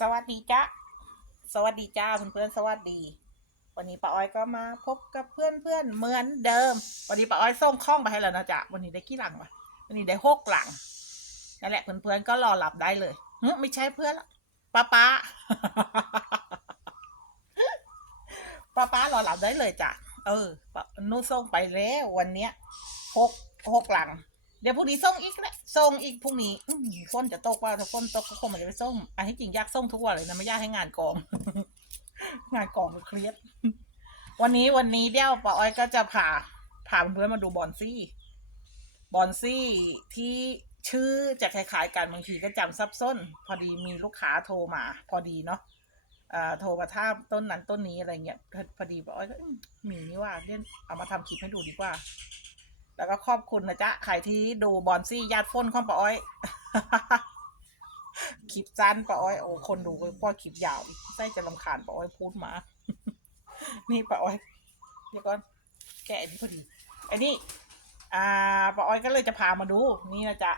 สวัสดีจ้าสวัสดีจ้าเพื่อนๆสวัสดี วันนี้ป้าอ้อยก็มาพบกับเพื่อนเพื่อนๆเหมือนเดิม วันนี้ป้าอ้อยส่งข้องไปให้แล้วนะจ๊ะวันนี้ได้กี่หลังวะวันนี้ได้หกหลังนั่นแหละเพื่อนๆก็รอหลับได้เลยเฮ้ไม่ใช่เพื่อนละป้าป้าป้าป้ารอหลับได้เลยจ้ะเออป้านูส่งไปแล้ววันเนี้ยหกหกหลัง เดี๋ยวพรุ่งนี้ส่งอีกแหละส่งอีกพรุ่งนี้อื้อหือฝนจะตกว่าถ้าฝนตกก็คงไมันจะไปส่งอันที่จริงยากส่งทุกวันเลยนะไม่ยากให้งานกอง งานกองมันเครียด วันนี้วันนี้เดี๋ยวป้าอ้อยก็จะพาพาเพื่อนๆมาดูบอนซี่ บอนซี่ที่ชื่อจะคล้ายๆกันบางทีก็จำซับซ้นพอดีมีลูกค้าโทรมา พอดีเนาะอ่าโทรมาท่ามต้นนั้นต้นนี้อะไรเงี้ยพอพอดีป้าอ้อยก็อืมมีนี่ว่าเล่นเอามาทำคลิปให้ดูดีกว่า แล้วก็ขอบคุณนะจ๊ะ ใครที่ดูบอนซี่ญาติฟ้นข้องป้าอ้อย คลิปสั้นป้าอ้อยโอ้คนดูก็พอคลิปยาวอีกใส่จะลำคาญป้าอ้อยพูดมา นี่ป้าอ้อยเดี๋ยวก่อนแกะอันนี้พอดีไอ้นี่อ่าป้าอ้อยก็เลยจะพามาดู นี่นะจ๊ะ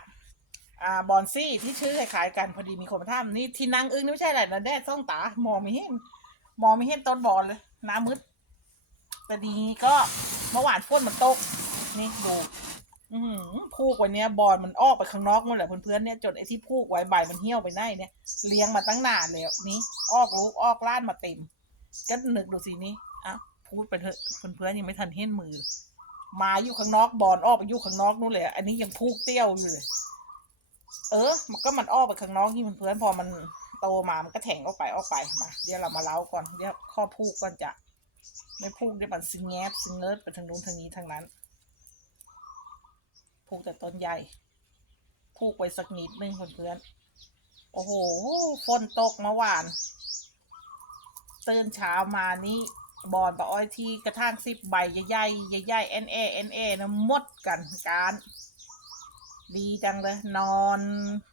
อ่าบอนซี่ที่ชื่อคล้ายๆกันพอดีมีคนมาถามนี่ที่นางอึ้งนี่ไม่ใช่อะไรนะแดดซ่องตามองไม่เห็นมองไม่เห็นต้นบอลเลย น้ำมืดแต่ดีก็เมื่อวานฝนมันตก นี่ดูอือหือพูกว้เนี้บอลมันออกไปข้างนอกนู่นแหละเพื่อนๆเนี่ยจนไอ้ที่พูกไว้ใบมันเหี่ยวไปไหนเนี่ยเลี้ยงมาตั้งนานแล้วนี่ออกลูกออกล้านมาเต็ม ก็นึกดูสินี่อะพูดไปเถอะเพื่อนๆยังไม่ทันเห็นมือ มาอยู่ข้างนอกบอลออกไปอยู่ข้างนอกนู่นเลยอันนี้ยังพูกเตี้ยวอยู่เลย เออ มันก็มันออกไปข้างนอกนี่เพื่อนๆพอมันโตมามันก็แถงออกไปออกไปมาเดี๋ยวเรามาเล้าก่อนเดี๋ยวข้อพูกก่อนจะไม่พูกเดี๋ยวมันซิงแงสซิงเนิร์ดไปทางนู้นทางนี้ทางนั้น พูกแต่ต้นใหญ่พูกไว้สักนิดนึงเพื่อนๆโอ้โหฝนตกเมื่อวานตื่นเช้ามานี่บอนปะอ้อยที่กระทั่งสิบใบใหญ่ๆใหญ่ๆเอ็นเอเอ็นเอนะหมดกันการ ดีจังเลย นอน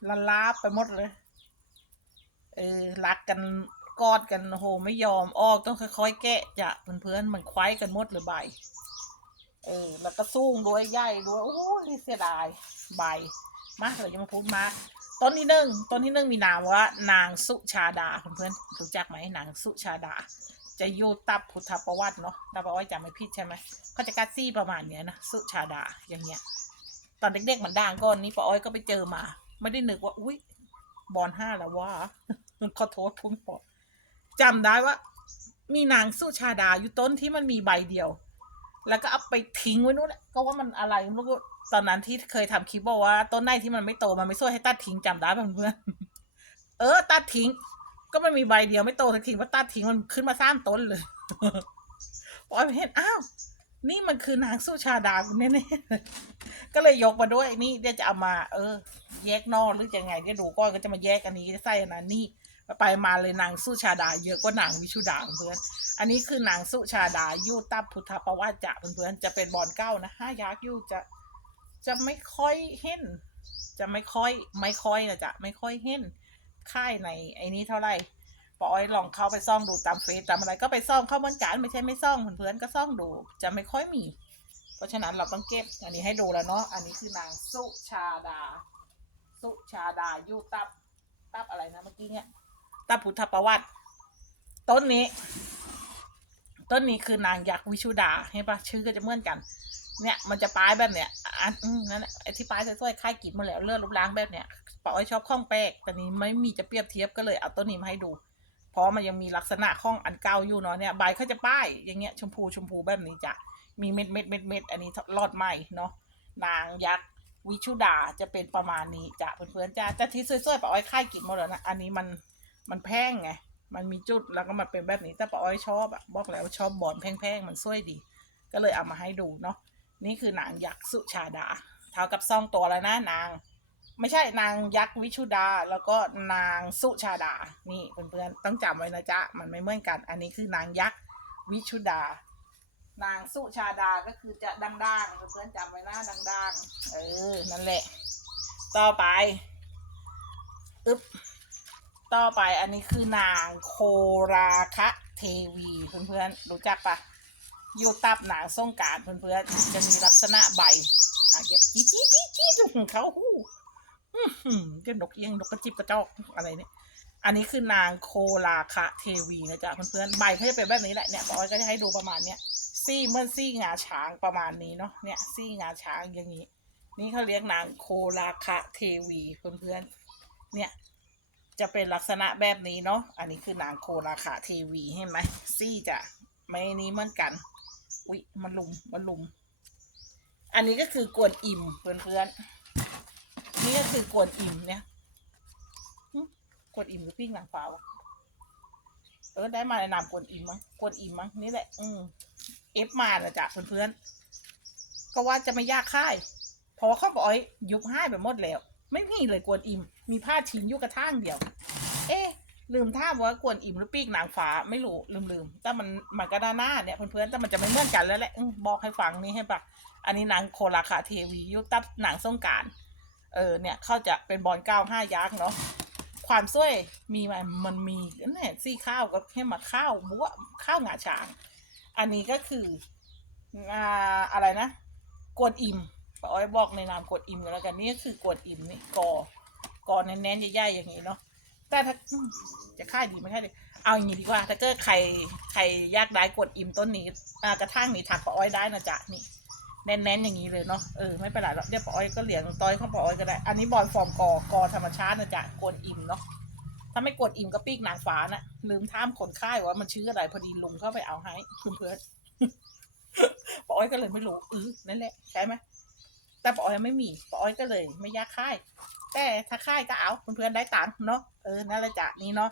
ละลาบไปหมดเลย เออรักกันกอดกันโอ้โหไม่ยอมออกต้องค่อยๆแกะจะเพื่อนๆมันควายกันหมดเลยใบ เออแล้วก็สูงด้วยใหญ่ด้วยโอ้ยเสียดายใบมาเราจะมาพูดมาต้นที่หนึ่งต้นที่หนึ่งมีนามว่า นางสุชาดาเพื่อนๆรู้จักไหมนางสุชาดา จะอยู่ตับพุทธประวัติเนาะถ้าป้าอ้อยจำไม่ผิดใช่ไหมเขาจะกัดซี่ประมาณเนี้ยนะสุชาดาอย่างเงี้ย ตอนเด็กๆมันด่างก่อนนี้ป้าอ้อยก็ไปเจอมา ไม่ได้นึกว่าอุ้ยบอลห้าแล้วว่าขอโทษพุ่งปอดจำได้ว่า มีนางสุชาดาอยู่ต้นที่มันมีใบเดียว แล้วก็เอาไปทิ้งไว้นู่นแหละก็ว่ามันอะไรไม่รู้ตอนนั้นที่เคยทำคลิปบอกว่าต้นไหนที่มันไม่โตมันไม่ช่วยให้ตัดทิ้งจำได้เพื่อนเออตัดทิ้ง ก็มันมีใบเดียวไม่โตสักทีว่าตัดทิ้งมันขึ้นมาสร้างต้นเลยพอเห็นอ้าวนี่มันคือนางสุชาดาคุณแน่ๆเลยก็เลยยกมาด้วยนี่เดี๋ยวจะเอามา เออ แยกนอกหรือจะไงเดี๋ยวดูก้อนก็จะมาแยกอันนี้จะใส่อันนั้นนี่ ไปมาเลยนางสุชาดา เยอะกว่านางวิชุดาเพื่อนอันนี้คือนางสุชาดายุตับพุทธประวัติจะเพื่อนจะเป็นบอลเก้านะห้ายักษ์ยูจะจะไม่ค่อยเห็น จะไม่ค่อยไม่ค่อยนะจะไม่ค่อยเห็นค่ายในไอ้นี้เท่าไหร่ปอยลองเข้าไปซ่องดูตามเฟซตามอะไรก็ไปซ่องเข้าเหมือนกันไม่ใช่ไม่ซ่องเพื่อนๆก็ซ่องดูจะไม่ค่อยมี เพราะฉะนั้นเราต้องเก็บอันนี้ให้ดูแล้วเนาะอันนี้คือนางสุชาดา สุชาดายุตับตับอะไรนะเมื่อกี้เนี่ย ตับพุทธประวัติ ต้นนี้ ต้นนี้คือนางยักษ์วิชุดาเห็นปะชื่อก็จะเหมือนกัน เนี่ย มันจะปลายแบบเนี้ยอันนั่นแหละไอ้ที่ปลายสวยๆค่ายกินมาแล้วเลือดลบล้างแบบเนี้ยปอ้อยชอบข้องแปลกแต่นี้ไม่มีจะเปรียบเทียบก็เลยเอาต้นนี้มาให้ดู เพราะมันยังมีลักษณะข้องอันเก่าอยู่เนาะเนี่ยใบเขาจะป้ายอย่างเงี้ยชมพูชมพูแบบนี้จ้ะมีเม็ดเม็ดเม็ดเม็ดอันนี้รอดใหม่เนาะนางยักษ์วิชุดาจะเป็นประมาณนี้จ้ะเพื่อนๆจ้ะแต่ที่สวยๆป้าอ้อยค่ายกินหมดแล้วนะอันนี้มัน มันแพงไง มันมีจุดแล้วก็มันเป็นแบบนี้แต่ป้าอ้อยชอบอะบอกแล้วชอบบอลแพงๆมันสวยดี ก็เลยเอามาให้ดูเนาะนี่คือนางยักษ์สุชาดา เท่ากับซ่องตัวแล้วนะนาง ไม่ใช่นางยักษ์วิชุดาแล้วก็นางสุชาดา นี่เพื่อนๆต้องจำไว้นะจ๊ะมันไม่เหมือนกัน อันนี้คือนางยักษ์วิชุดา นางสุชาดาก็คือจะดังๆเพื่อนๆจำไว้นะดังๆ เออนั่นแหละ ต่อไปอึ๊บ ต่อไปอันนี้คือนางโคราคะเทวีเพื่อนๆรู้จักปะอยู่ตับหนางส่งการเพื่อนๆจะมีลักษณะใบอะเงี้จี๊ดจี๊ดจี๊ดจี๊ดของเขาหูอื้อหือเจ้านกเอี้ยงนกกระจิบกระจอกอะไรเนี่ยอันนี้คือนางโคลาคะเทวีนะจ๊ะเพื่อนๆใบเขาจะเป็นแบบนี้แหละเนี่ยปอยก็จะให้ดูประมาณเนี้ยซี่เมื่อซี่งาช้างประมาณนี้เนาะเนี่ยซี่งาช้างอย่างนี้ นี่เขาเรียกนางโคลาคะเทวีเพื่อนๆเนี่ย จะเป็นลักษณะแบบนี้เนาะ อันนี้คือนางโคลาคะเทวีเห็นไหมซี่จะไม่นี้เหมือนกัน อุ๊ยมันลุมมันลุม อันนี้ก็คือกวนอิ่มเพื่อนๆ นี่ก็คือกวนอิ่มเนี่ยกวนอิ่มหรือปิ้งหนังเปล่าเออได้มาในนามกวนอิ่มมั้งกวนอิ่มมั้งนี่แหละ อืมเอฟมานะจ๊ะเพื่อนๆ ก็ว่าจะไม่ยากค่าย เพอเขาบอกอ้ยุบให้ไปหมดแล้ว ไม่มีเลยกวนอิ่มมีผ้าชิ้นอยู่กระทั่งเดียว เอ๊ะ ลืมท่าว่ากวนอิ่มหรือปีกนางฟ้าไม่รู้ลืมลืมแต่มันมันก็ด้านหน้าเนี่ยเพื่อนๆแต่มันจะไม่เหมือนกันแล้วแหละอื้อบอกให้ฟังนี่ให้ปะอันนี้นางโคราคาเทวียุตัดหนังสงกรารเออเนี่ยเขาจะเป็นบอลเก้าห้ายักษ์เนาะความสวยมีไหมมันมีเนี่ยซี่ข้าวก็แค่มาข้าวบัวข้าวงาช้าง อันนี้ก็คืองาอะไรนะ กวนอิ่ม ป้าอ้อยบอกในนามกวนอิ่มกันแล้วกันนี่ก็คือกวนอิ่มนี่กอกอแน่นๆใหญ่ๆอย่างนี้เนาะแต่ถ้าจะค่ายดีไหมค่ายดีเอาอย่างนี้ดีกว่า ถ้าเกิดใครใครยากได้กดอิ่มต้นนี้อ่ากระทั่งนี้ถักปะอ้อยได้นะจ๊ะนี่แน่นๆอย่างนี้เลยเนาะเออไม่เป็นไรหรอกเดี๋ยวปะอ้อยก็เหลียงต้อยของปะอ้อยก็ได้ อันนี้บอลฟอร์มกอกอธรรมชาตินะจ๊ะกวนอิมเนาะถ้าไม่กดอิ่มก็ปีกนางฟ้านะลืมท่ามคนค่ายว่ามันชื่ออะไรพอดีลุงเข้าไปเอาให้เพื่อนๆปะอ้อยก็เลยไม่รู้เออนั่นแหละใช่ไหม แต่ปอ้อยไม่มีปอ้อยก็เลย ไม่อยากค่าย แต่ถ้าค่ายก็เอาเพื่อนๆได้ตังค์เนาะเออนั่นแหละจ้ะนี่เนาะ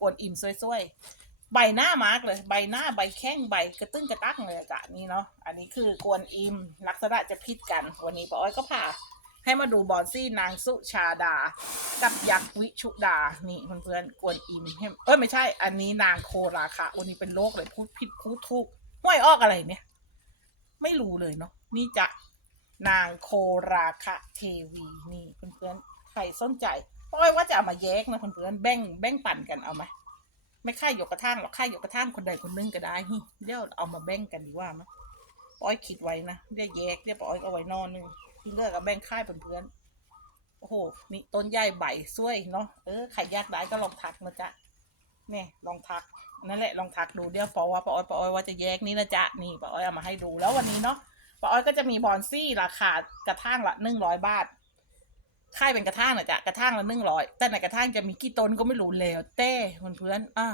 กวนอิ่มซวยๆ ใบหน้ามาร์กเลย ใบหน้าใบแข้งใบกระตึ้งกระตักเลยจ้ะนี่เนาะอันนี้คือกวนอิ่มลักษณะจะพิดกัน วันนี้ป้าอ้อยก็พาให้มาดูบอลซี่นางสุชาดา กับยักษ์วิชุดา นี่เพื่อนๆกวนอิมเอ้ยไม่ใช่ อันนี้นางโคราคะวันนี้เป็นโรคเลยพูดผิดพูดถูกห้วยออกอะไรเนี่ย ไม่รู้เลยเนาะนี่จะ นางโคราคะเทวีนี่เพื่อนๆใครสนใจป้อยว่าจะเอามาแยกนะเพื่อนๆแบ่งแบ่งปั่นกันเอาไหมไม่ค่ายยกกระทั่งหรอกค่ายยกกระทั่งคนใดคนหนึงก็ได้ฮิเดี๋ยวเอามาแบ่งกันดีว่ามั้ยป้อยคิดไว้นะเดี๋ยวแยกเดี๋ยวป้อยเอาไว้นอนนึงที่เลือก็แบ่งค่ายเพื่อนๆโอ้โหนี่ต้นใหญ่ใบสวยเนาะเออใครอยากได้ก็ลองทักนะจ๊ะนี่ลองทักนั่นแหละลองทักดูเดี๋ยวเพราะว่าป้อ้อยป้อ้อยว่าจะแยกนี่นะจ๊ะนี่ปออ้อยเอามาให้ดูแล้ววันนี้เนาะ ป้าอ้อยก็จะมีบอนซี่ราคากระทั่งละหนึ่งร้อยบาทค่ายเป็นกระทั่งนะจ๊ะกระทั่งละหนึ่งร้อยแต่ในกระทั่งจะมีกี่ต้นก็ไม่รู้แล้วเต้เพื่อนๆอะ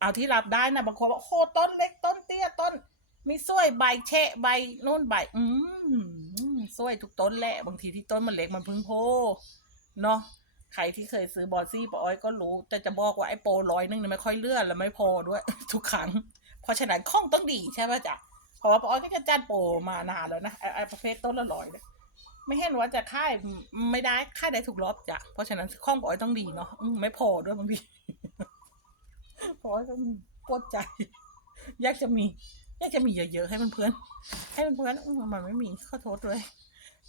เอาที่รับได้นะบางคนว่าโคต้นเล็กต้นเตี้ยต้นมีสวยใบแฉะใบนู่นใบ อืมสวยทุกต้นแหละบางทีที่ต้นมันเล็กมันพึ่งโพเนาะใครที่เคยซื้อบอนซี่ปอ้อยก็รู้ แต่จะบอกว่าไอ้โปรร้อยนึงเนี่ยไม่ค่อยเลื่อนแล้วไม่พอด้วย ทุกครั้ง เพราะฉะนั้นข้องต้องดีใช่ป่ะจ๊ะ เพราะว่าป้าอ้อยก็จะจัดโปรมานานแล้วนะไอ้ประเภทต้นละร้อยเนี่ยไม่เห็นว่าจะค่ายไม่ได้ค่ายได้ถูกรอบจ้ะเพราะฉะนั้นข้องป้าอ้อยต้องดีเนาะไม่พอด้วยบางทีปอ้อยก็ปวดใจ อยากจะมี อยากจะมีเยอะๆให้เพื่อนๆให้เพื่อนๆมันไม่มีขอโทษด้วย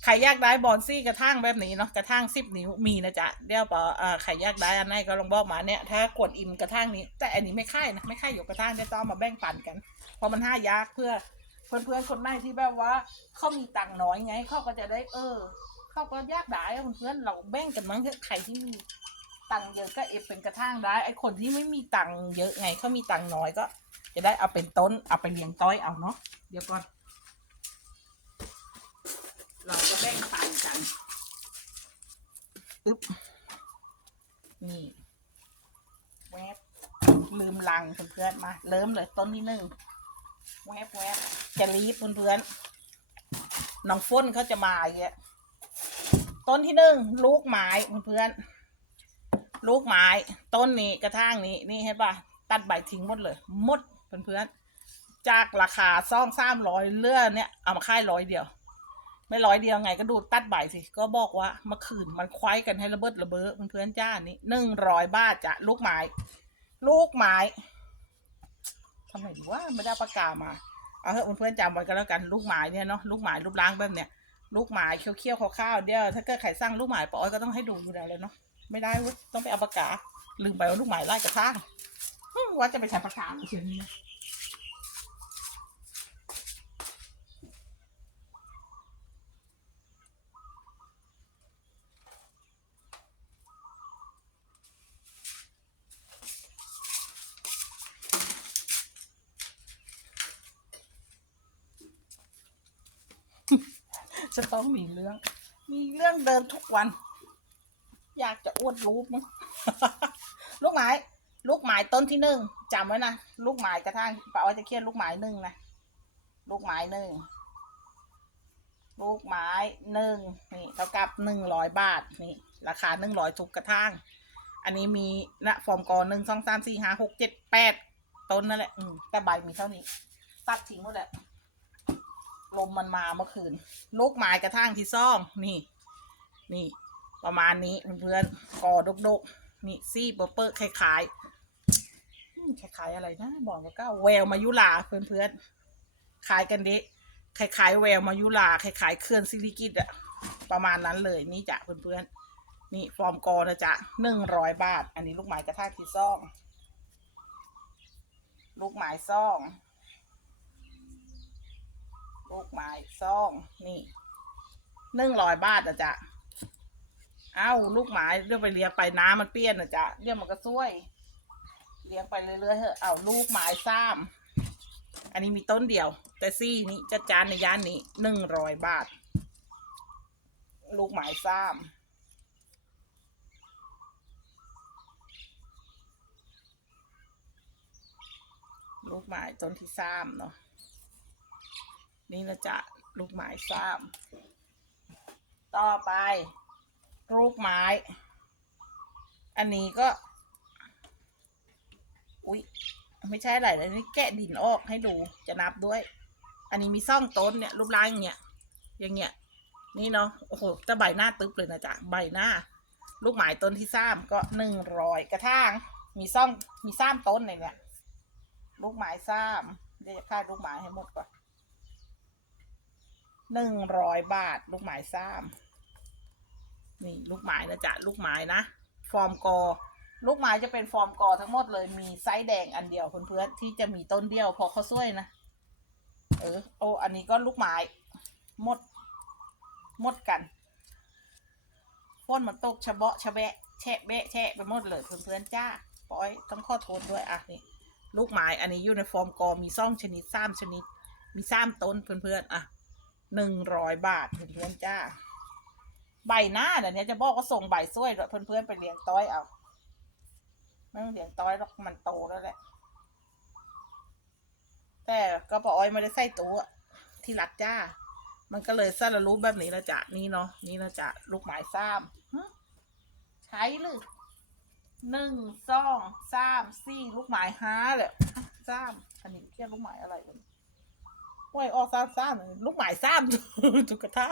ใครอยากได้บอลซี่กระทั่งแบบนี้เนาะกระทั่งสิบนิ้วมีนะจ๊ะเดี๋ยวปออ่อใครอยากได้อันไหนก็ลองบอกมาเนี่ยถ้ากดอิ่มกระทั่งนี้ แต่อันนี้ไม่ค่ายนะไม่ค่ายยกกระทั่งเดี๋ยวต้องมาแบ่งปันกันเพราะมันห้ายากเพื่อ เพื่อนเพื่อนๆคนไหนที่แบบว่า เขามีตังค์น้อยไง เขาก็จะได้ เออ เขาก็ยากได้อะเพื่อนๆเราแบ่งกันมั้งเถอะใครที่มีตังค์เยอะก็เอฟเป็นกระทั่งได้ ไอคนที่ไม่มีตังค์เยอะไงเขามีตังค์น้อยก็ จะได้เอาเป็นต้นเอาไปเลี้ยงต้อยเอาเนาะเดี๋ยวก่อน เราจะแบ่งปันกันอึ๊บนี่แวบลืมลังเพื่อนๆมา เริ่มเลยต้นที่หนึ่ง แวบแวบจะรีบเพื่อนๆน้องฟ้นเขาจะมาอย่างเงี้ยต้นที่หนึ่งลูกไม้เพื่อนๆลูกไม้ ต้นนี้กระทั่งนี้นี่เห็นปะตัดใบทิ้งหมดเลยหมดเพื่อนๆจากราคาซ่องสามร้อยเลื่อเนี่ยเอามาค่ายร้อยเดียว ไม่ร้อยเดียวไงก็ดูตัดใบสิ ก็บอกว่าเมื่อคืนมันควายกันให้ระเบิดระเบ้อเพื่อนๆจ้านี่หนึ่งร้อยบาทจ้ะลูกไม้ ลูกไม้ำไมดีว่าไม่ได้ปากกามาเอาเถอะเพื่อนๆจำไว้กันแล้วกันลูกไม้เนี่ยเนาะลูกไม้รูปร่างแบบเนี้ยลูกไม้เคี้ยวๆข้าวๆเดี๋ยวถ้าเกิดใครสร้างลูกไม้ปาอ้อยก็ต้องให้ดูอยู่แล้วเลยเนาะไม่ได้เว้ยต้องไปเอาปากกาลืมไปว่าลูกไม้ไล่กระทางฮึ่งว่าจะไปใช้ปากกาเฉยๆ จะต้องมีเรื่อง มีเรื่องเดินทุกวัน อยากจะอวดรูปมั้งลูกไม้ ลูกไม้ต้นที่หนึ่งจำไว้นะ ลูกไม้กระทั่งป้าอ้อยจะเขียนลูกไม้หนึ่งนะ ลูกไม้หนึ่ง ลูกไม้หนึ่งนี่เท่ากับหนึ่งร้อยบาทนี่ ราคาหนึ่งร้อยทุกกระทั่ง อันนี้มีนะฟอร์มกอหนึ่งสองสามสี่ห้าหกเจ็ดแปดต้นนั่นแหละ อืมแต่ใบมีเท่านี้ ตัดทิ้งหมดแหละ ลมมันมาเมื่อคืนลูกไม้กระทั่งที่ซ่องนี่ นี่ ประมาณนี้เพื่อนกอดกดกนี่ซี่เปอร์เปอร์คล้ายๆคล้ายๆอะไรนะบอกก็ก้าแววมายุลาเพื่อนๆคล้ายกันดิคล้ายๆแววมายุลาคล้ายๆเคลื่อนซิลิกิตอะประมาณนั้นเลยนี่จ้ะเพื่อนๆนี่ฟอร์มกอนะจ๊ะหนึ่งร้อยบาท อันนี้ลูกไม้กระทากที่ซ่อง ลูกไม้ซ่อง ลูกไม้ซองนี่หนึ่งร้อยบาทนะจ๊ะเอ้าลูกหมาเรื่องไปเลี้ยงไปน้ำมันเปี้ยนนะจ๊ะเรื่องมันก็ช่วย เลี้ยงไปเรื่อยๆเถอะเอาลูกหมายซ้ำอันนี้มีต้นเดียว แต่ซี่นี้จัดจานในย่านนี้หนึ่งร้อยบาท ลูกหมายซ้ำลูกหมายต้นที่ซ้ำเนาะ นี่นะจ๊ะลูกหมายซ้ำต่อไป ลูกไม้ อันนี้ก็ อุ๊ย ไม่ใช่อะไรเลยนี่แกะดินออกให้ดูจะนับด้วย อันนี้มีซ่องต้นเนี่ย รูปร่างอย่างเงี้ยอย่างเงี้ย นี่เนาะโอ้โหจะใบหน้าตึ๊บเลยนะจ๊ะใบหน้า ลูกไม้ต้นที่สามก็หนึ่งร้อยกระถางมีซ่องมีซ้ำต้นในเนี่ยลูกไม้ซ้ำเดี๋ยวจะค่าลูกไม้ให้หมดก่อน หนึ่งร้อยบาท ลูกไม้ซ้ำนี่ลูกไม้นะจ๊ะลูกไม้นะ ฟอร์มกอ ลูกไม้จะเป็นฟอร์มกอทั้งหมดเลยมีไซส์แดงอันเดียวเพื่อนๆที่จะมีต้นเดียวพอเขาช่วยนะ เออโออันนี้ก็ลูกไม้หมดหมดกันฝนมันตกชะเบาะชะแบะแฉะแบะแฉะไปหมดเลยเพื่อนๆจ้าปอยต้องขอโทษด้วยอะนี่ลูกไม้อันนี้อยู่ในฟอร์มกอมีซ่องชนิดสามชนิด มีสามต้นเพื่อนๆอะ หนึ่งร้อยบาทเพื่อนจ้า ใบหน้าเดี๋ยวนี้จะบอกว่าส่งใบซ้วยด้วยเพื่อนๆไปเลี้ยงต้อยเอา ไม่ต้องเลี้ยงต้อยหรอกมันโตแล้วแหละ แต่ก็ปออ้อยไม่ได้ใส่ตัวที่รักจ้า มันก็เลยสารรูปแบบนี้ละจ้ะนี่เนาะนี่ละจ้ะลูกไม้ซ้ำใช้เลยหนึ่งสองสามสี่ลูกไม้ห้าเลยซ้ำอันนี้เรียกลูกไม้อะไรกัน ห้วยออกซ้ำซ้ำลูกไม้ซ้ำจุกกระทะ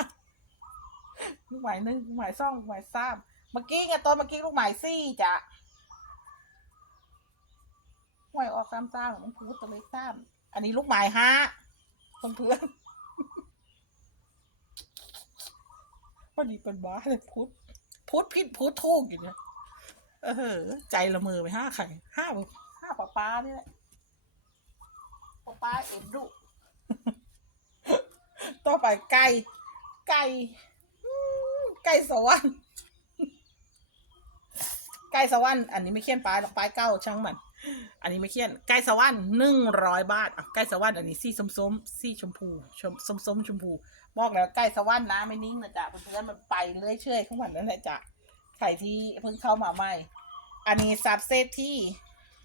ลูกหมายหนึ่งลูกหมายสองลูกหมายสามเมื่อกี้ไงตอนเมื่อกี้ลูกหมายสี่จ้ะหวยออกสามสามมันพูดตัวเลขสามอันนี้ลูกหมายห้าเพื่อนพอดีเป็นบ้าเลยพูดพูดผิดพูดถูกอยู่เนี่ยเออ ใจละเมอไปห้าไข่ห้าห้าป้าป้านี่แหละป้าป้าเอ็นดุ ต่อไปไก่ ไก่ ไก่สวรรค์ไก่สวรรค์อันนี้ไม่เคียนปลายหรอกปลายเก้าช่างมัน อันนี้ไม่เคียน ไก่สวรรค์หนึ่งร้อยบาทอะไก่สวรรค์อันนี้สีส้มส้มสีชมพูชมส้มส้มชมพู บอกแล้วไก่สวรรค์นะไม่นิ่งนะจ๊ะเพื่อนมันไปเรื่อยเชื่อยของมันนั่นแหละจ้ะใครที่เพิ่งเข้ามาใหม่ อันนี้ซับเซตที่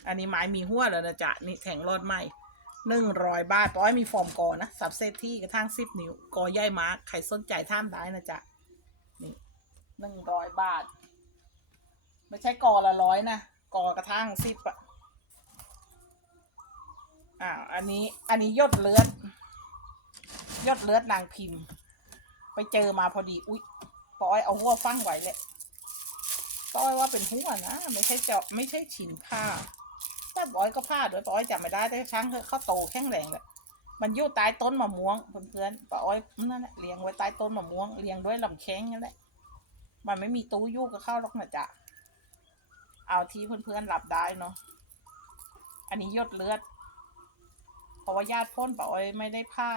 อันนี้ไม้มีหัวแล้วนะจ๊ะนี่แทงรอดใหม่ หนึ่งร้อยบาทร้อยมีฟอร์มกอนะซับเซตที่กระทั่งสิบนิ้วกอใหญ่มากใครสนใจท่ามได้นะจ๊ะนี่หนึ่งร้อยบาท ไม่ใช่กอละร้อยนะกอกระทั่งสิบอะอ่าอันนี้อันนี้ยอดเลือดยอดเลือดนางพิมพ์ ไปเจอมาพอดีอุ๊ยปอยเอาหัวฟังไว้เลยปอยว่าเป็นหัวนะ ไม่ใช่เจาะไม่ใช่ฉินผ้า แต่อยก็ผ้าด้วยปอยจำไม่ได้แต่ช่างเขาโตแข็งแรงแหละมันอยู่ใต้ต้นมะม่วงเพื่อนๆป้าอ้อยนั่นแหละเลี้ยงไว้ใต้ต้นมะม่วงเลี้ยงด้วยลำแข้งนั่นแหละมันไม่มีตู้ยู่กับข้าวหรอกนะจ๊ะเอาที่เพื่อนๆรับได้เนาะอันนี้ยดเลือด เพราะว่าญาติพ่นป้าอ้อยไม่ได้ผ้า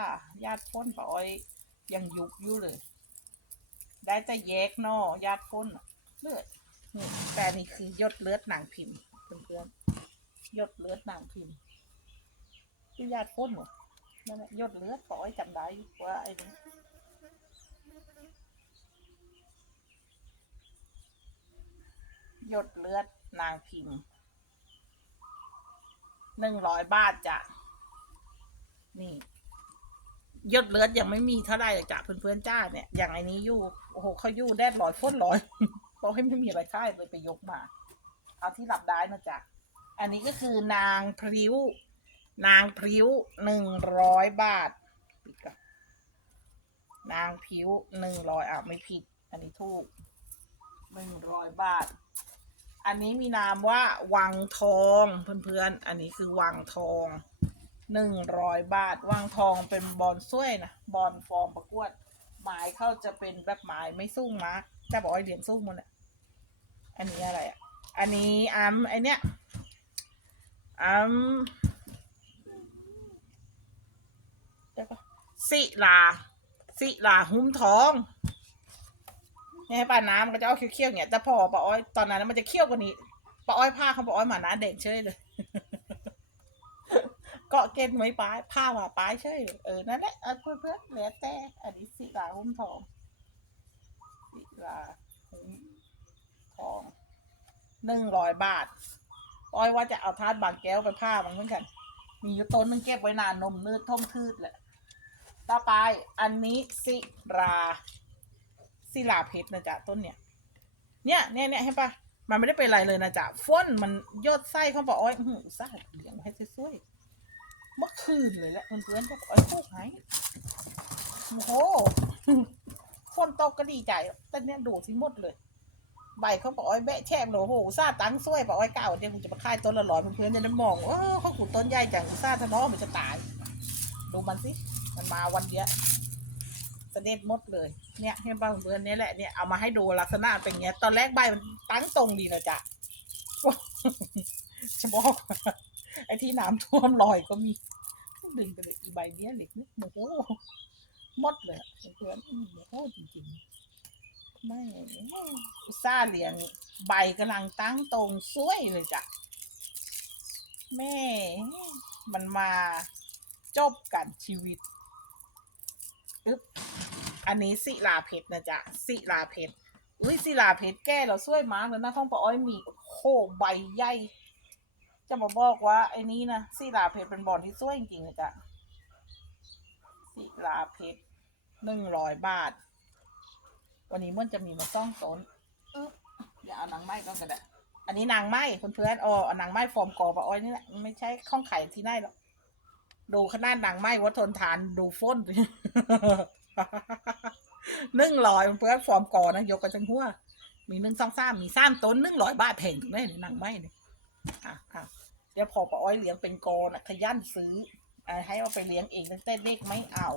ญาติพ่นป้าอ้อยยังยุบอยู่เลย ได้แต่แยกนอญาติพ่นเลือดแต่นี่คือยดเลือดหนางพิมพ์เพื่อนๆ ยดเลือดนางพิมพี่ญาติพ้นหมดนั่นแหละยดเลือดขอให้จำได้ว่าไอ้นี่ยดเลือดนางพิมหนึ่งร้อยบาทจ้ะนี่ยดเลือดยังไม่มีเท่าไรจ้ะเพื่อนๆจ้าเนี่ย อย่างไอ้นี้ยู่โอ้โหเขายู่แดดร้อยพ้นร้อยบอกให้ไม่มีอะไรค่ายเลยไปยกมา เอาที่หลับได้นะจ๊ะ อันนี้ก็คือนางพริ้ว นางพริ้วหนึ่งร้อยบาทปิดก่อนนางพริ้วหนึ่งร้อยอะไม่ผิด อันนี้ถูกหนึ่งร้อยบาท อันนี้มีนามว่าวังทองเพื่อนๆ อันนี้คือวังทองหนึ่งร้อยบาท วังทองเป็นบอลซ้วยนะบอลฟอร์มประกวดหมายเขาจะเป็นแบบหมายไม่สู้มาร์กแต่บอกไอเหรียญสู้มันอะอันนี้อะไรอะ อันนี้อัมไอเนี้ย มเดี๋ยวก่อนสิลา สิลาหุ้มท้องเนี่ยป้าน้ำก็จะเอาเคี้ยวๆเนี่ยแต่พอป้าอ้อยตอนนั้นมันจะเคี้ยวกว่านี้ป้าอ้อยผ้าเขาป้าอ้อยหมาหนาเด่นเฉยเลยเกาะเกณฑ์ไว้ป้ายผ้าว่าป้ายเฉยเลยเออนั่นแหละเอาเพื่อนเพื่อนๆแล้วแต่อันนี้สิลาหุ้มทองสิลาหุ้มทองหนึ่งร้อยบาท อ้อยว่าจะเอาทาดบางแก้วไปผ้ามันเหมือนกัน มีอยู่ต้นหนึงเก็บไว้นานนมนืดท่มทืดแหละ ต่อไปอันนี้สิราศิลาเพชรนะจ๊ะต้นเนี่ย เนี่ยเนี่ยเนี่ยเห็นปะมันไม่ได้เป็นอะไรเลยนะจ๊ะฟ้นมันยอดไส้เขาบอกอ้อยหือซ่าเลี้ยงไว้ให้สวยๆเมื่อคืนเลยแหละเพื่อนๆก็บอกอ้อยโคกหายโอ้โหฝนตกก็ดีใจแต่เนี่ยดูสิหมดเลย ใบเขาบอกอ้อยแบะแช่มเลโอ้โหซาตังค์สวยบอกอ้อยเก่าเดี๋ยวกูจะมาขายต้นละร้อยเพื่อนๆจะได้มองว่าเออเขาขุดต้นใหญ่จังอุตซ่าทะเนาะมันจะตาย ดูมันสิมันมาวันเดียวเสด็จมดเลย เนี่ยให้บ้างเพื่อนเนี่ยแหละเนี่ยเอามาให้ดูลักษณะเป็นย่างเงี้ย ตอนแรกใบมันตั้งตรงดีนะจ๊ะจะบอกไอ้ที่น้ำท่วมลอยก็มีดึงไปเลยอีใบเนี้ยเหล็กนี่โอ้โหมดเลยเพื่อนโอ้โหจริงๆ ไม่อุตส่าห์เลี้ยงใบกำลังตั้งตรงสวยเลยจ้ะ แม่ มันมาจบกันชีวิตอึ๊บอันนี้ศิลาเพชรนะจ๊ะศิลาเพชรอุ้ยศิลาเพชรแก้เราช่วยมากเลยนะข้องปออ้อยมีโคใบใหญ่ จะมาบอกว่าไอ้นี้นะศิลาเพชรเป็นบอลที่ช่วยจริงๆนะจ๊ะศิลาเพชรหนึ่งร้อยบาท วันนี้มันจะมีมาซ่องต้นอึ๊บอย่าเอานางไม้ก็กระดะอันนี้นางไม้เพื่อนๆอ๋อนางไม้ฟอร์มกอปะอ้อยนี่แหละไม่ใช่ข้องไข่ที่ไหนหรอกดูขนาดหนังไหมว่าทนทานดูฟ้นนึ่งร้อยเพื่อนฟอร์มก่อนะยกกันจังหัวมีหนึ่งสองสามมีสามต้นนึ่งร้อยบ้าแพงถึงได้นหนังไหมเนี่ยอะอะเดี๋ยวพอป้าอ้อยเลี้ยงเป็นกอนะขยันซื้อให้เอาไปเลี้ยงเองตั้งแต่เล็กไม่เอา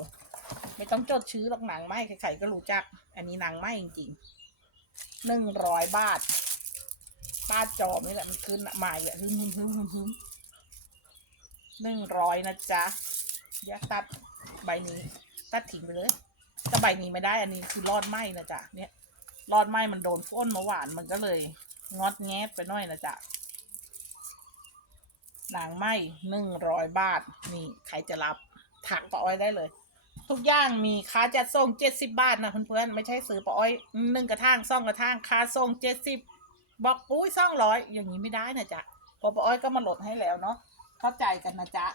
ไม่ต้องจดชื่อหรอกหนังไหมใครๆก็รู้จัก อันนี้หนังไหมจริงๆหนึ่งร้อยบาทป้าจอมนี่แหละมันขึ้นใหม่อะฮึมฮึมฮึมฮึมฮึมหนึ่งร้อยนะจ๊ะอยาตัดใบนี้ ตัดทิ้งไปเลยถ้าใบนี้ไม่ได้ อันนี้คือรอดไหมนะจ๊ะเนี่ยรอดไหมมันโดนฟ้นมาหวานมันก็เลย งอดแงดไปหน่อยนะจ๊ะหนังไหมหนึ่งร้อยบาท นี่ ใครจะรับถักปะอ้อยได้เลย ทุกอย่างมีค่าจัดส่งเจ็ดสิบบาทนะเพื่อนๆไม่ใช่ซื้อปอ้อยหนึ่งกระทางซ่องกระทางค่าส่งเจ็ดสิบบอกปุ้ยซ่องร้อยอย่างนี้ไม่ได้นะจ๊ะเพอปอ้อยก็มาลดให้แล้วเนาะเข้าใจกันนะจ๊ะ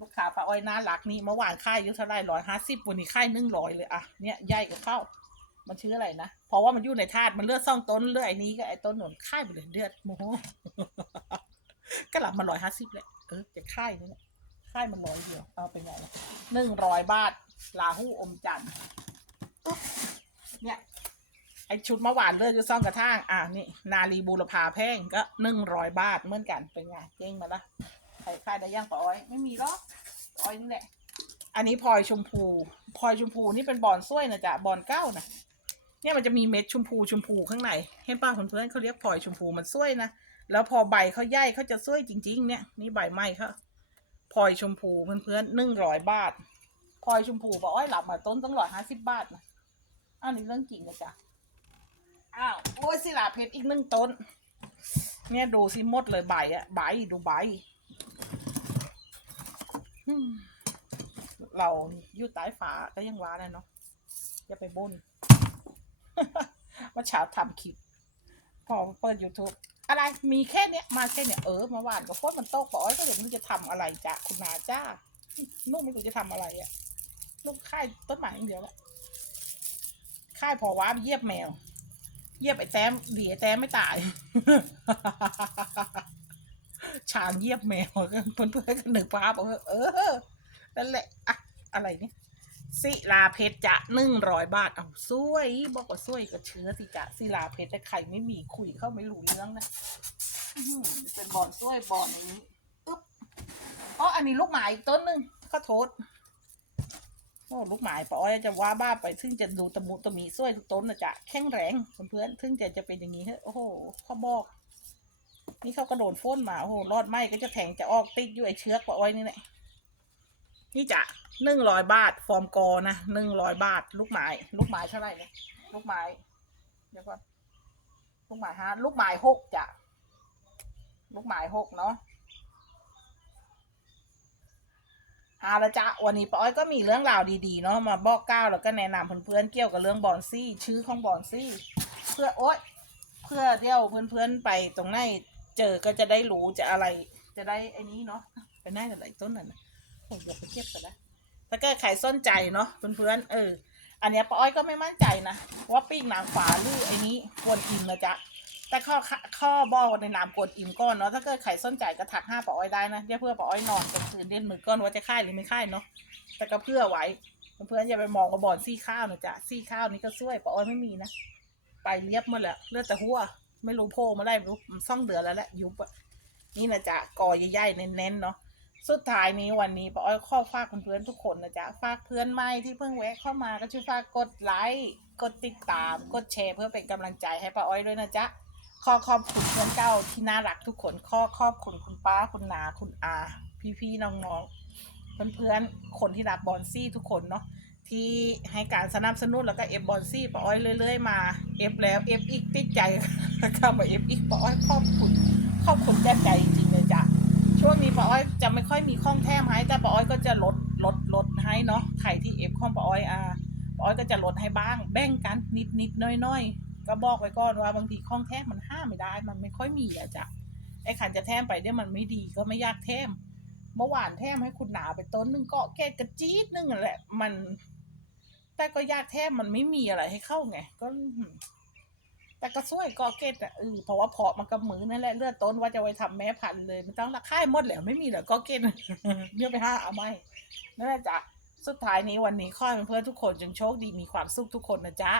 ลูกค้าป้าอ้อยน่ารักนี่เมื่อวานค่ายอยุเท่าไรร้อยห้าสิบวันนี้ค่ายนึ่งร้อยเลยอะเนี่ยใหญ่กับข้าวมันชื่ออะไรนะเพราะว่ามันอยู่ในธาตุมันเลือดซ่องต้นเลือดไอ้นี้ก็ไอ้ต้นหนุนค่ายไปเลยเลือดโมโหก็หลับมาร้อยห้าสิบเลยเออจะค่ายนี่แหละ ค่ายมันร้อยเดียวเอาเป็นไงหนึ่งร้อยบาทลาหูอมจันทร์เนี่ยไอชุดเมื่อวานเลือดจะซ่องกระทั่งอะนี่นาลีบูรพาแพงก็หนึ่งร้อยบาทเหมือนกันเป็นไงเจ๊งมาละใครค่ายได้ย่างปอ้อย ไม่มีหรอกปอ้อยนี่แหละ อันนี้พลอยชมพูพลอยชมพูนี่เป็นบอลส้วยนะจ๊ะบอลเก้านะเนี่ยมันจะมีเม็ดชมพูชมพูข้างในเห็นป้าเพื่อนเขาเรียกพลอยชมพูมันส้วยนะแล้วพอใบเขาใหญ่เขาจะส้วยจริง ๆ เนี่ยนี่ใบไม้เขา พลอยชมพูเพื่อนๆหนึ่งร้อยบาทพลอยชมพูปะอ้อยหลับมาต้นต้องร้อยห้าสิบบาทนะอ้าวนี่เรื่องจริงนะจ๊ะอ้าวโอ้ยสิลาเพชรอีกหนึ่งต้น เนี่ยดูสิหมดเลยใบอะใบดูใบเราอยู่ใต้ฝาก็ยังว้าเลยเนาะอย่าไปบ่นว่าเช้าทำคลิปพอเปิด YouTube อะไรมีแค่เนี้ยมาแค่เนี้ยเออมื่อวานก็โคตรมันโต๊ะปอยก็เดี๋ยวม่รู้จะทำอะไรจ้ะคุณนาจ้าลูกไม่รู้จะทำอะไรอะลูกค่ายต้นไม้อย่างเดียวแหละค่ายพอว้าไปเยียบแมว เยียบไอ้แต้มดีไอ้แต้มไม่ตายชานเยียบแมวก็เพื่อนเพื่อนๆกันหนึ่งภาพบอกว่าเออนั่นแหละอะอะไรเนี่ ศิลาเพชรจะหนึ่งร้อยบาทเอาซวยบอกว่าซวยก็เชื้อสิจะศิลาเพชรแต่ใครไม่มีคุยเข้าไม่รู้เรื่องนะเป็นบอนซวยบอนอย่างนี้อึ๊บอ๋ออันนี้ลูกหมายอีกต้นหนึ่งก็โทษโอ้ลูกหมายปออยจะว่าบ้าไปถึงจะดูตะมุตะมีซวยทุกต้นนะจ๊ะแข็งแรงเพื่อนๆถึงจะจะเป็นอย่างนี้เฮ้ยโอ้โหเขาบอก นี่เขากระโดดโฟ้นมาโอ้โหรอดไหมก็จะแทงจะออกติดอยู่ไอเชือกปอ้อยนี่แหละ นี่จะหนึ่งร้อยบาท ฟอร์มกอนะหนึ่งร้อยบาท ลูกไม้ลูกไม้เท่าไหร่เนี่ยลูกไม้เดี๋ยวก่อนลูกไม้ฮะลูกไม้หกจ้ะลูกไม้หกเนาะเอาละจ้ะวันนี้ป้าอ้อยก็มีเรื่องราวดีๆเนาะมาบอกกล่าวแล้วก็แนะนำเพื่อนๆเกี่ยวกับเรื่องบอนซี่ ชื่อของบอนซี่ เพื่อโอ๊ยเพื่อเดี่ยวเพื่อนๆไปตรงไหนเจอก็จะได้รู้จะอะไร จะได้ไอ้นี้เนาะไปไหนกันไหนต้นนั่นนะ อยาไปเก็บกันนะถ้าเกิดใครสนใจเนาะเพื่อนๆเออ อันเนี้ยป้าอ้อยก็ไม่มั่นใจนะ ว่าปีกนางฟ้าหรือไอ้นี้กวนอิมนะจ๊ะแต่ข้อข้อบอกในนามกวนอิมก้อนเนาะถ้าเกิดใครสนใจก็ถักห้าป้าอ้อยได้นะเดี๋ยวเพื่อป้าอ้อยนอนกลางคืนเล่นมือก้อนว่าจะค่ายหรือไม่ค่ายเนาะแต่ก็เพื่อไว้เพื่อนๆอย่าไปมองกระบอนซี่ข้าวนะจ๊ะซี่ข้าวนี่ก็ช่วยป้าอ้อยไม่มีนะไปเรียบหมดแล้วเลือดแต่หัวไม่รู้โพมาได้ไม่รู้มันซ่องเดือนแล้วแหละยุบอะนี่นะจ๊ะกอใหญ่ๆเน้นๆเนาะ สุดท้ายนี้วันนี้ป้าอ้อยข้อฝากเพื่อนๆทุกคนนะจ๊ะฝากเพื่อนใหม่ที่เพิ่งแวะเข้ามาก็ช่วยฝากกดไลค์กดติดตาม กดแชร์เพื่อเป็นกำลังใจให้ป้าอ้อยด้วยนะจ๊ะขอขอบคุณเพื่อนเก้าที่น่ารักทุกคนขอขอบคุณคุณป้าคุณนาคุณอา พี่ๆน้องๆเพื่อนๆคนที่รับบอลซี่ทุกคนเนาะที่ให้การสนับสนุนแล้วก็เอฟบอลซี่ป้าอ้อยเรื่อยๆมาเอฟแล้วเอฟอีกติดใจแล้วก็มาเอฟอีกป้าอ้อยขอบคุณขอบคุณแก้ใจจริงจ้ะ ช่วงนี้ปาอ้อยจะไม่ค่อยมีข้องแท้มให้แต่ปาอ้อยก็จะลดลดลดให้เนาะใครที่เอฟข้องปาอ้อยอ่าปาอ้อยก็จะลดให้บ้าง แบ่งกันนิดนิดน้อยน้อยก็บอกไว้ก่อนว่าบางทีข้องแท้มันห้ามไม่ได้ มันไม่ค่อยมีอะจ้ะไอ้ขันจะแทมไปเนี่ยมันไม่ดีก็ไม่อยากแทมเมื่อวานแทมให้คุณหนาไปต้นหนึงเกาะแก้กระจี๊ดนึงนั่นแหละ มัน แต่ก็ยากแทบมันไม่มีอะไรให้เข้าไง ก็ แต่ก็ช่วยกอเกตอะเออเพราะว่าเพาะมันกับมือนั่นแหละเลือดต้นว่าจะไว้ทำแม่พันธุ์เลยไม่ต้องราค่ายหมดแล้วไม่มีแล้วกอเกตเดี๋ยไปห้าเอาไม่นั่นแหละจ้ะสุดท้ายนี้วันนี้ข้อเป็นเพื่อนทุกคนจงโชคดีมีความสุขทุกคนนะจ๊ะ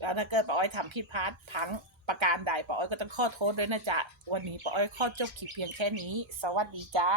แล้วถ้าเกิดป้าอ้อยทำผิดพลาดพังประการใดป้าอ้อยก็ต้องขอโทษด้วยนะจ๊ะวันนี้ป้าอ้อยขอจบคลิปเพียงแค่นี้ สวัสดีจ้า